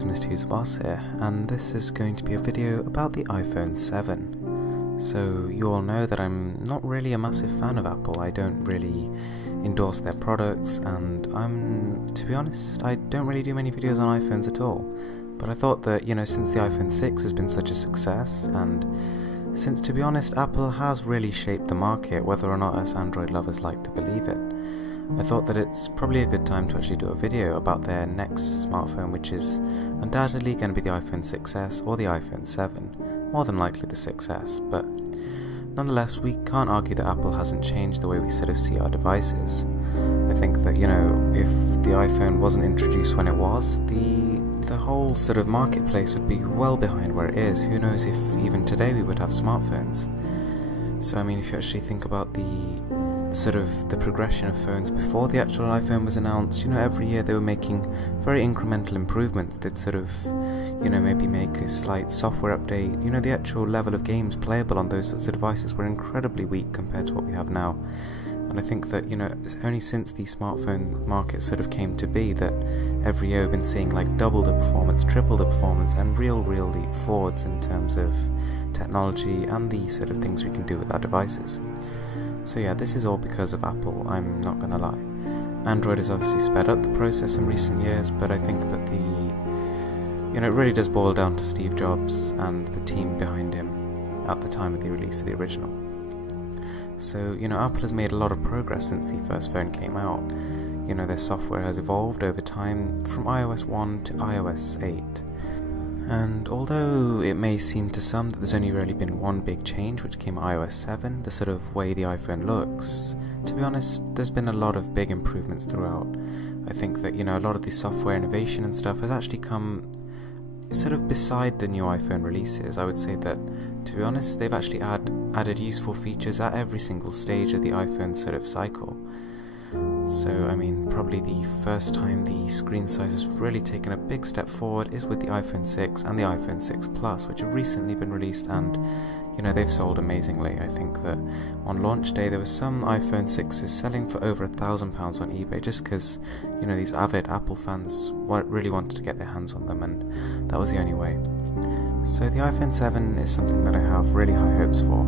guys, Mr. Who's the Boss here, and this is going to be a video about the iPhone 7. So you all know that I'm not really a massive fan of Apple. I don't really endorse their products, and to be honest, I don't really do many videos on iPhones at all. But I thought that, since the iPhone 6 has been such a success, and since, to be honest, Apple has really shaped the market, whether or not us Android lovers like to believe it, I thought that it's probably a good time to actually do a video about their next smartphone, which is undoubtedly going to be the iPhone 6s or the iPhone 7, more than likely the 6s, but nonetheless we can't argue that Apple hasn't changed the way we sort of see our devices. I think that, if the iPhone wasn't introduced when it was, the whole sort of marketplace would be well behind where it is. Who knows if even today we would have smartphones. So if you actually think about the progression of phones before the actual iPhone was announced, every year they were making very incremental improvements. They'd sort of, maybe make a slight software update. The actual level of games playable on those sorts of devices were incredibly weak compared to what we have now. And I think that, it's only since the smartphone market sort of came to be that every year we've been seeing like double the performance, triple the performance, and real leap forwards in terms of technology and the sort of things we can do with our devices. So yeah, this is all because of Apple, I'm not gonna lie. Android has obviously sped up the process in recent years, but I think that it really does boil down to Steve Jobs and the team behind him at the time of the release of the original. So, Apple has made a lot of progress since the first phone came out. Their software has evolved over time from iOS 1 to iOS 8. And although it may seem to some that there's only really been one big change, which came iOS 7, the sort of way the iPhone looks, to be honest, there's been a lot of big improvements throughout. I think that, a lot of the software innovation and stuff has actually come sort of beside the new iPhone releases. I would say that, to be honest, they've actually added useful features at every single stage of the iPhone sort of cycle. So, probably the first time the screen size has really taken a big step forward is with the iPhone 6 and the iPhone 6 Plus, which have recently been released, and, they've sold amazingly. I think that on launch day there were some iPhone 6s selling for over £1,000 on eBay, just because, these avid Apple fans really wanted to get their hands on them, and that was the only way. So the iPhone 7 is something that I have really high hopes for.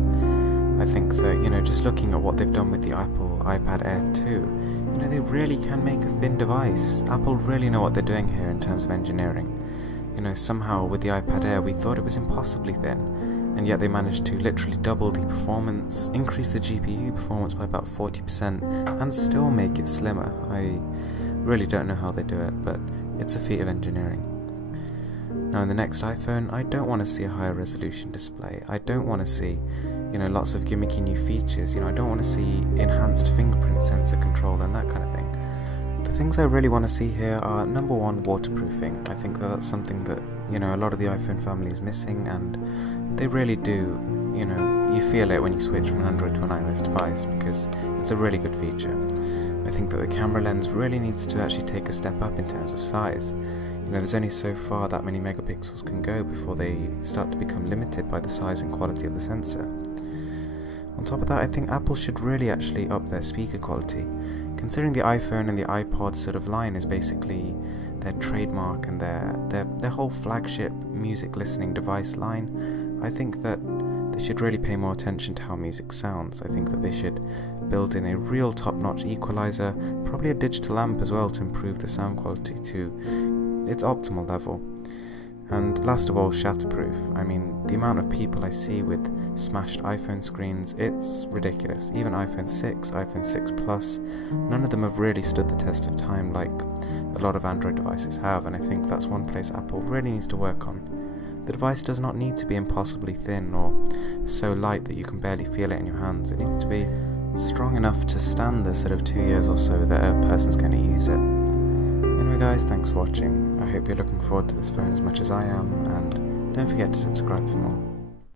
I think that, just looking at what they've done with the Apple iPad Air 2, they really can make a thin device. Apple really know what they're doing here in terms of engineering. Somehow with the iPad Air we thought it was impossibly thin, and yet they managed to literally double the performance, increase the GPU performance by about 40%, and still make it slimmer. I really don't know how they do it, but it's a feat of engineering. Now in the next iPhone, I don't want to see a higher resolution display. I don't want to see, lots of gimmicky new features. I don't want to see enhanced fingerprint sensor control and that kind of thing. The things I really want to see here are, number one, waterproofing. I think that that's something that, a lot of the iPhone family is missing, and they really do, you feel it when you switch from an Android to an iOS device, because it's a really good feature. I think that the camera lens really needs to actually take a step up in terms of size. There's only so far that many megapixels can go before they start to become limited by the size and quality of the sensor. On top of that, I think Apple should really actually up their speaker quality. Considering the iPhone and the iPod sort of line is basically their trademark and their whole flagship music listening device line, I think that they should really pay more attention to how music sounds. I think that they should build in a real top-notch equalizer, probably a digital amp as well, to improve the sound quality to its optimal level. And last of all, shatterproof. The amount of people I see with smashed iPhone screens, it's ridiculous. Even iPhone 6, iPhone 6 Plus, none of them have really stood the test of time like a lot of Android devices have, and I think that's one place Apple really needs to work on. The device does not need to be impossibly thin or so light that you can barely feel it in your hands. It needs to be strong enough to stand the sort of 2 years or so that a person's going to use it. Anyway guys, thanks for watching. I hope you're looking forward to this phone as much as I am, and don't forget to subscribe for more.